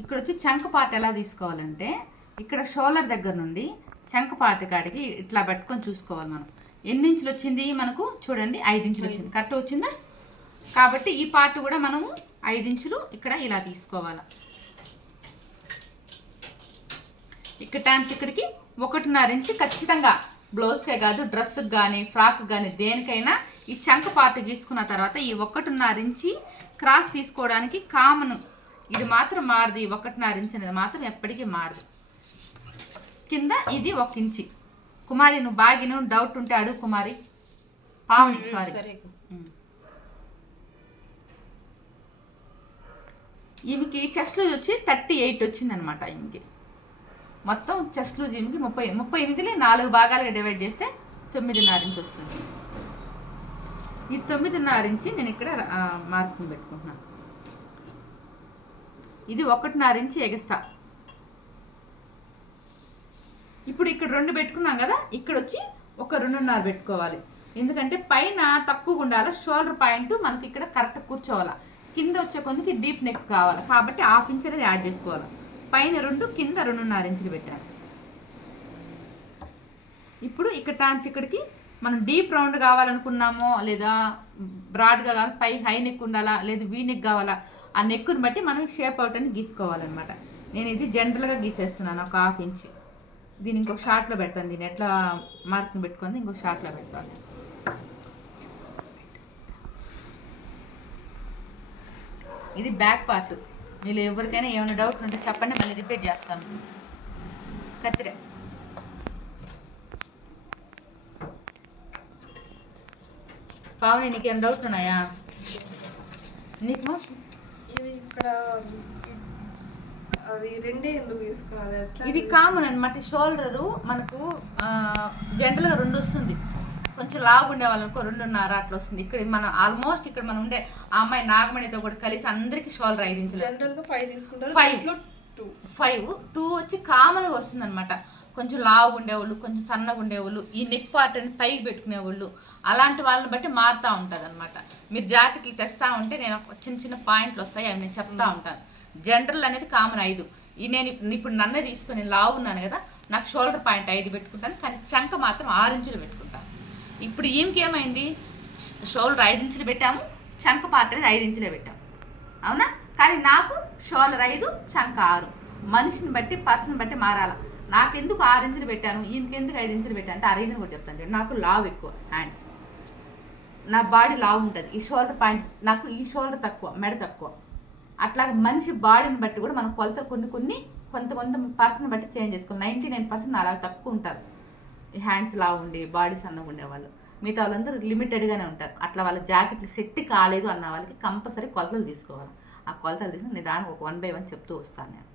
ఇక్కడ వచ్చి చంక పార్ట్ ఎలా తీసుకోవాలంటే ఇక్కడ షోల్డర్ దగ్గర నుండి చంక పార్ట్ కాడికి ఇట్లా పెట్టుకొని చూసుకోవాలి మనం. ఎన్ని ఇంచులు వచ్చింది మనకు చూడండి, 5 ఇంచులు వచ్చింది. కరెక్ట్ వచ్చిందా? కాబట్టి ఈ పార్ట్ కూడా మనము 5 ఇంచులు ఇక్కడ ఇలా తీసుకోవాలి. ఇక్కడ టాన్స్ ఇక్కడికి 1.5 ఇంచు ఖచ్చితంగా, బ్లౌజ్కే కాదు డ్రెస్కి కానీ ఫ్రాక్ కానీ దేనికైనా ఈ చంక పార్ట్ తీసుకున్న తర్వాత ఈ 1.5 ఇంచి క్రాస్ తీసుకోవడానికి కామన్. ఇది మాత్రం మారదు, ఈ 1.5 ఇంచు అనేది మాత్రం ఎప్పటికీ మారదు. కింద ఇది 1 ఇంచి. కుమారి నువ్వు బాగా డౌట్ ఉంటే అడుగు కుమారి. పావని సారీ. ఈమెకి చెస్ట్ లూజ్ వచ్చి 38 వచ్చింది అనమాట. ఈమెకి మొత్తం చెస్ట్ లూజ్ ఈమెకి 38 4 భాగాలుగా డివైడ్ చేస్తే 9.5 ఇంచు వస్తుంది. ఈ 9.5 ఇంచి నేను ఇక్కడ మార్కింగ్ పెట్టుకుంటున్నాను. ఇది 1.5 ఇంచి ఎగస్ట్రా. ఇప్పుడు ఇక్కడ 2 పెట్టుకున్నాం కదా, ఇక్కడ వచ్చి ఒక 2.5 పెట్టుకోవాలి. ఎందుకంటే పైన తక్కువగా ఉండాలి, షోల్డర్ పాయింట్ మనకి ఇక్కడ కరెక్ట్ కూర్చోవాలి. కింద వచ్చే కొందికి డీప్ నెక్ కావాలి కాబట్టి 1/2 ఇంచ్ అనేది యాడ్ చేసుకోవాలి. పైన 2 కింద 2.5 ఇంచులు పెట్టాను. ఇప్పుడు ఇక్కడ టాన్స్ ఇక్కడికి మనం డీప్ రౌండ్ కావాలనుకున్నామో లేదా బ్రాడ్గా కావాలి, పై హై నెక్ ఉండాలా లేదా వీ నెక్ కావాలా, ఆ నెక్కుని బట్టి మనం షేప్ అవుట్ అని గీసుకోవాలన్నమాట. నేను ఇది జనరల్గా గీసేస్తున్నాను ఒక 1/2 ఇంచ్. దీన్ని ఇంకొక షార్ట్లో పెడతాను. దీన్ని ఎట్లా మార్కింగ్ పెట్టుకుంది ఇంకొక షార్ట్లో పెడతాను. ఇది బ్యాక్ పార్ట్. మీరు ఎవరికైనా ఏమైనా డౌట్ ఉంటే చెప్పండి, మళ్ళీ రిపీట్ చేస్తాను. కత్తిరే పావని నీకేమైనా డౌట్ ఉన్నాయా? నీకు ఇక్కడ అది రెండే ఎందుకు తీసుకోవాలి? ఇది కామన్ అనమాట. షోల్డరు మనకు జనరల్గా 2 వస్తుంది. కొంచెం లావు ఉండే వాళ్ళకు 2.5 అట్లా వస్తుంది. ఇక్కడ మనం ఆల్మోస్ట్ ఇక్కడ మనం ఉండే ఆ అమ్మాయి నాగమణితో కూడా కలిసి అందరికి షోల్డర్ 5 ఇంచులు. జనరల్గా 5 తీసుకుంటారు. 2 వచ్చి కామన్గా వస్తుంది అనమాట. కొంచెం లావు ఉండేవాళ్ళు, కొంచెం సన్నగా ఉండేవాళ్ళు, ఈ నెక్ పార్ట్ అని పైకి పెట్టుకునేవాళ్ళు, అలాంటి వాళ్ళని బట్టి మారుతూ ఉంటుంది అనమాట. మీరు జాకెట్లు తెస్తా ఉంటే నేను చిన్న చిన్న పాయింట్లు వస్తాయి, అవి నేను చెప్తా ఉంటాను. జనరల్ అనేది కామన్ 5. నేను ఇప్పుడు నన్నే తీసుకొని లావు ఉన్నాను కదా, నాకు షోల్డర్ పాయింట్ 5 పెట్టుకుంటాను, కానీ చంక మాత్రం 6 ఇంచులు పెట్టుకుంటాను. ఇప్పుడు ఈమెకి ఏమైంది, షోల్డర్ 5 ఇంచులు పెట్టాము, చంక పార్ట్ అనేది 5 ఇంచులే పెట్టాము, అవునా? కానీ నాకు షోల్డర్ 5 చంక 6. మనిషిని బట్టి పర్సన్ బట్టి మారాల. నాకెందుకు 6 ఇంచులు పెట్టాను, ఈమెకి ఎందుకు 5 ఇంచులు పెట్టాను అంటే ఆ రీజన్ కూడా చెప్తాను. నాకు లావ్ ఎక్కువ, హ్యాండ్స్, నా బాడీ లావ్ ఉంటుంది. ఈ షోల్డర్ పాయింట్ నాకు ఈ షోల్డర్ తక్కువ, మెడ తక్కువ. అట్లాగే మనిషి బాడీని బట్టి కూడా మనం కొలతలు కొంత పర్సన్ బట్టి చేంజ్ చేసుకోవాలి. 99% అలా తక్కువ ఉంటారు ఈ హ్యాండ్స్ లావు ఉండి బాడీ సన్నగా ఉండేవాళ్ళు. మిగతా వాళ్ళందరూ లిమిటెడ్గానే ఉంటారు. అట్లా వాళ్ళ జాకెట్లు సెట్ కాలేదు అన్న వాళ్ళకి కంపల్సరీ కొలతలు తీసుకోవాలి. ఆ కొలతలు తీసుకుని నిదానం ఒక 1 by 1 చెప్తూ వస్తాను నేను.